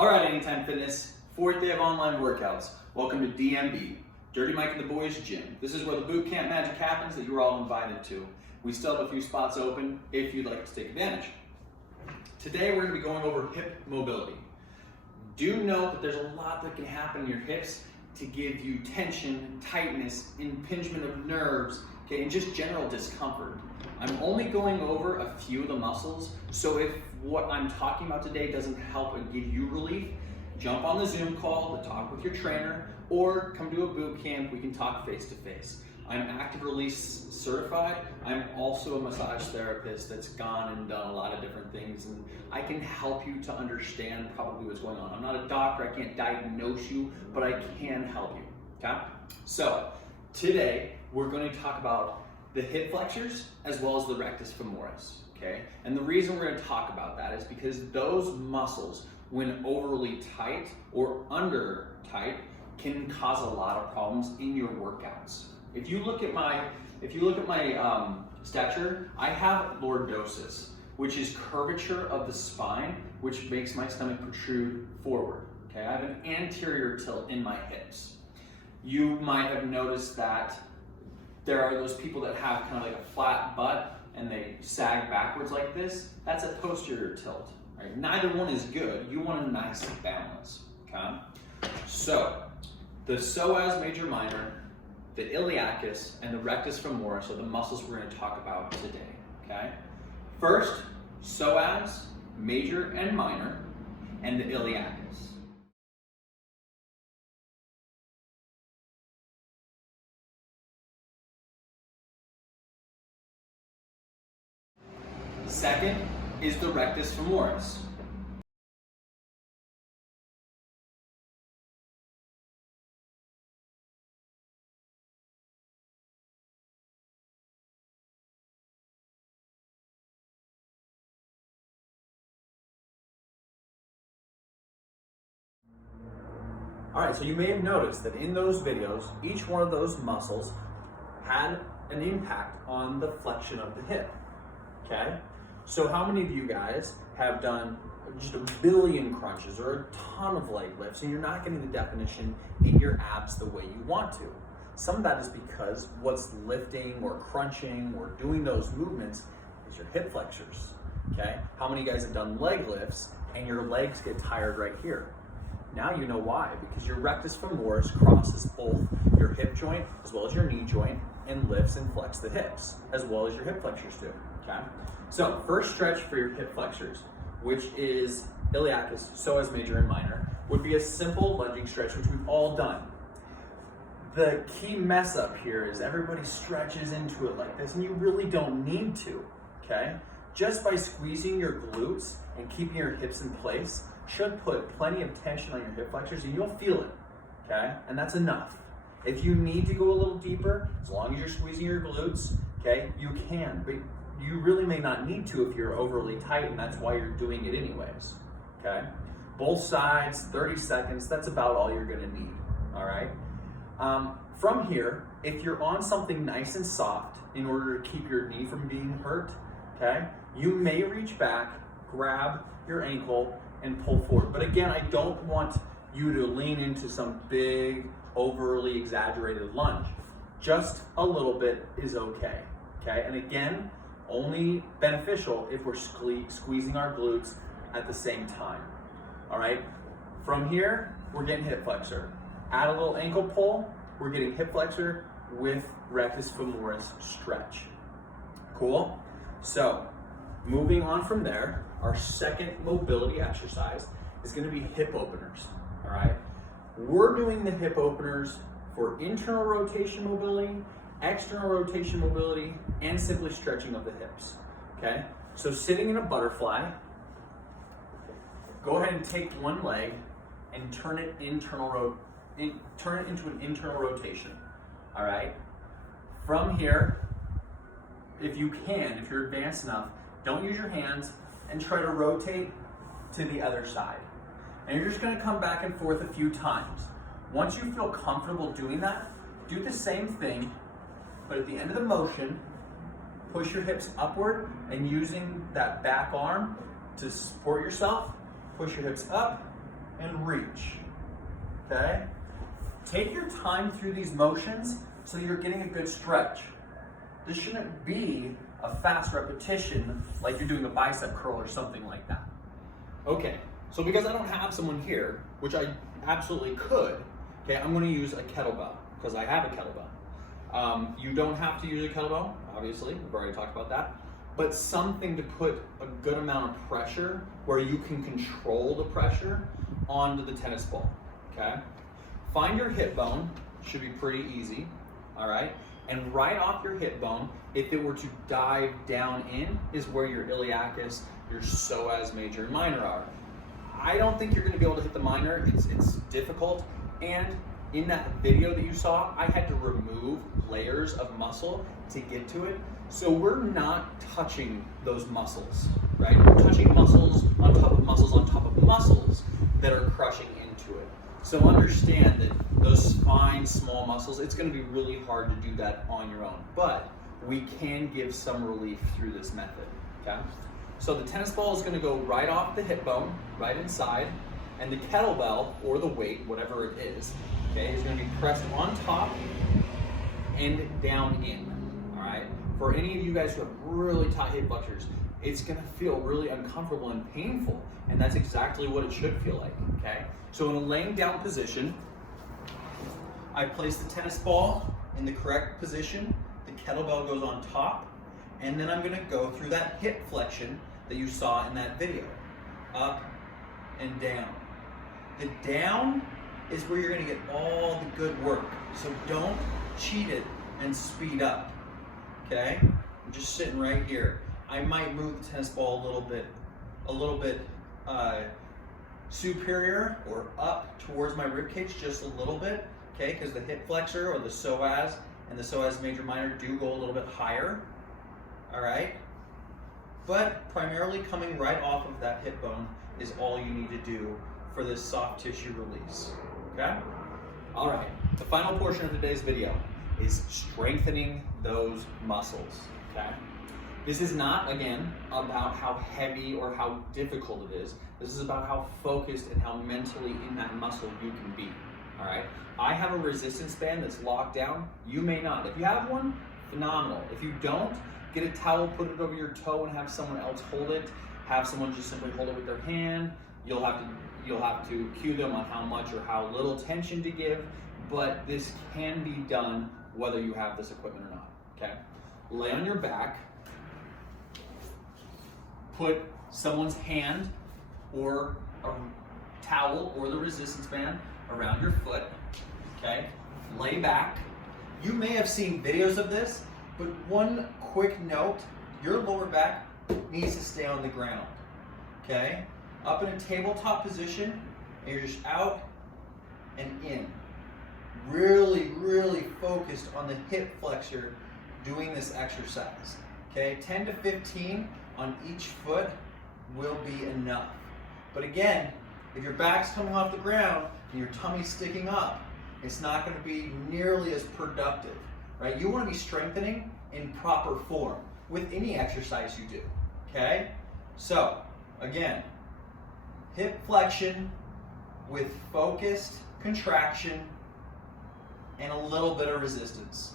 All right, Anytime Fitness, fourth day of online workouts. Welcome to DMB, Dirty Mike and the Boys Gym. This is where the boot camp magic happens that you're all invited to. We still have a few spots open if you'd like to take advantage. Today we're going to be going over hip mobility. Do note that there's a lot that can happen in your hips to give you tension, tightness, impingement of nerves, okay, and just general discomfort. I'm only going over a few of the muscles, so if what I'm talking about today doesn't help and give you relief, jump on the Zoom call to talk with your trainer, or come to a boot camp, we can talk face to face. I'm active release certified. I'm also a massage therapist that's gone and done a lot of different things, and I can help you to understand probably what's going on. I'm not a doctor, I can't diagnose you, but I can help you, okay? So, today, we're going to talk about the hip flexors as well as the rectus femoris, okay? And the reason we're going to talk about that is because those muscles, when overly tight or under tight, can cause a lot of problems in your workouts. If you look at my stature, I have lordosis, which is curvature of the spine, which makes my stomach protrude forward. Okay, I have an anterior tilt in my hips. You might have noticed that there are those people that have kind of like a flat butt and they sag backwards like this. That's a posterior tilt. Right? Neither one is good. You want a nice balance. Okay, so the psoas major minor, the iliacus, and the rectus femoris are the muscles we're going to talk about today, okay? First, psoas, major and minor, and the iliacus. Second is the rectus femoris. All right, so you may have noticed that in those videos, each one of those muscles had an impact on the flexion of the hip, okay? So how many of you guys have done just a billion crunches or a ton of leg lifts and you're not getting the definition in your abs the way you want to? Some of that is because what's lifting or crunching or doing those movements is your hip flexors, okay? How many of you guys have done leg lifts and your legs get tired right here? Now you know why, because your rectus femoris crosses both your hip joint as well as your knee joint and lifts and flex the hips, as well as your hip flexors do, okay? So first stretch for your hip flexors, which is iliacus, psoas major and minor, would be a simple lunging stretch, which we've all done. The key mess up here is everybody stretches into it like this, and you really don't need to, okay? Just by squeezing your glutes and keeping your hips in place should put plenty of tension on your hip flexors and you'll feel it, okay? And that's enough. If you need to go a little deeper, as long as you're squeezing your glutes, okay, you can, but you really may not need to if you're overly tight, and that's why you're doing it anyways, okay? Both sides, 30 seconds, that's about all you're gonna need, all right? From here, if you're on something nice and soft in order to keep your knee from being hurt, okay, you may reach back, grab your ankle, and pull forward. But again, I don't want you to lean into some big, overly exaggerated lunge. Just a little bit is okay, okay? And again, only beneficial if we're squeezing our glutes at the same time, all right? From here, we're getting hip flexor. Add a little ankle pull, we're getting hip flexor with rectus femoris stretch. Cool? So, moving on from there, our second mobility exercise is going to be hip openers, all right? We're doing the hip openers for internal rotation mobility, external rotation mobility, and simply stretching of the hips, okay? So sitting in a butterfly, go ahead and take one leg and turn it into an internal rotation, all right? From here, if you can, if you're advanced enough, don't use your hands and try to rotate to the other side. And you're just gonna come back and forth a few times. Once you feel comfortable doing that, do the same thing, but at the end of the motion, push your hips upward and using that back arm to support yourself, push your hips up and reach, okay? Take your time through these motions so you're getting a good stretch. This shouldn't be a fast repetition like you're doing a bicep curl or something like that. Okay, so because I don't have someone here, which I absolutely could, okay, I'm gonna use a kettlebell because I have a kettlebell. You don't have to use a kettlebell, obviously, we've already talked about that, but something to put a good amount of pressure where you can control the pressure onto the tennis ball, okay? Find your hip bone, should be pretty easy, all right? And right off your hip bone, if it were to dive down in, is where your iliacus, your psoas major and minor are. I don't think you're gonna be able to hit the minor, it's difficult, and in that video that you saw, I had to remove layers of muscle to get to it. So we're not touching those muscles, right? We're touching muscles on top of muscles on top of muscles that are crushing into it. So understand that those fine, small muscles, it's gonna be really hard to do that on your own, but we can give some relief through this method, okay? So the tennis ball is gonna go right off the hip bone, right inside, and the kettlebell, or the weight, whatever it is, okay, is gonna be pressed on top and down in, all right? For any of you guys who have really tight hip flexors, it's gonna feel really uncomfortable and painful, and that's exactly what it should feel like, okay? So in a laying down position, I place the tennis ball in the correct position, the kettlebell goes on top, and then I'm gonna go through that hip flexion that you saw in that video, up and down. The down is where you're gonna get all the good work, so don't cheat it and speed up, okay? I'm just sitting right here. I might move the tennis ball a little bit superior or up towards my rib cage just a little bit, okay? Because the hip flexor or the psoas and the psoas major minor do go a little bit higher, all right? But primarily coming right off of that hip bone is all you need to do for this soft tissue release, okay? All right, the final portion of today's video is strengthening those muscles, okay? This is not, again, about how heavy or how difficult it is. This is about how focused and how mentally in that muscle you can be, all right? I have a resistance band that's locked down. You may not. If you have one, phenomenal. If you don't, get a towel, put it over your toe and have someone else hold it. Have someone just simply hold it with their hand. You'll have to cue them on how much or how little tension to give, but this can be done whether you have this equipment or not, okay? Lay on your back. Put someone's hand or a towel or the resistance band around your foot, okay? Lay back. You may have seen videos of this, but one quick note, your lower back needs to stay on the ground, okay? Up in a tabletop position, and you're just out and in. Really, really focused on the hip flexor doing this exercise, okay? 10 to 15 on each foot will be enough. But again, if your back's coming off the ground and your tummy's sticking up, it's not going to be nearly as productive, right? You want to be strengthening in proper form with any exercise you do, okay? So, again, hip flexion with focused contraction and a little bit of resistance.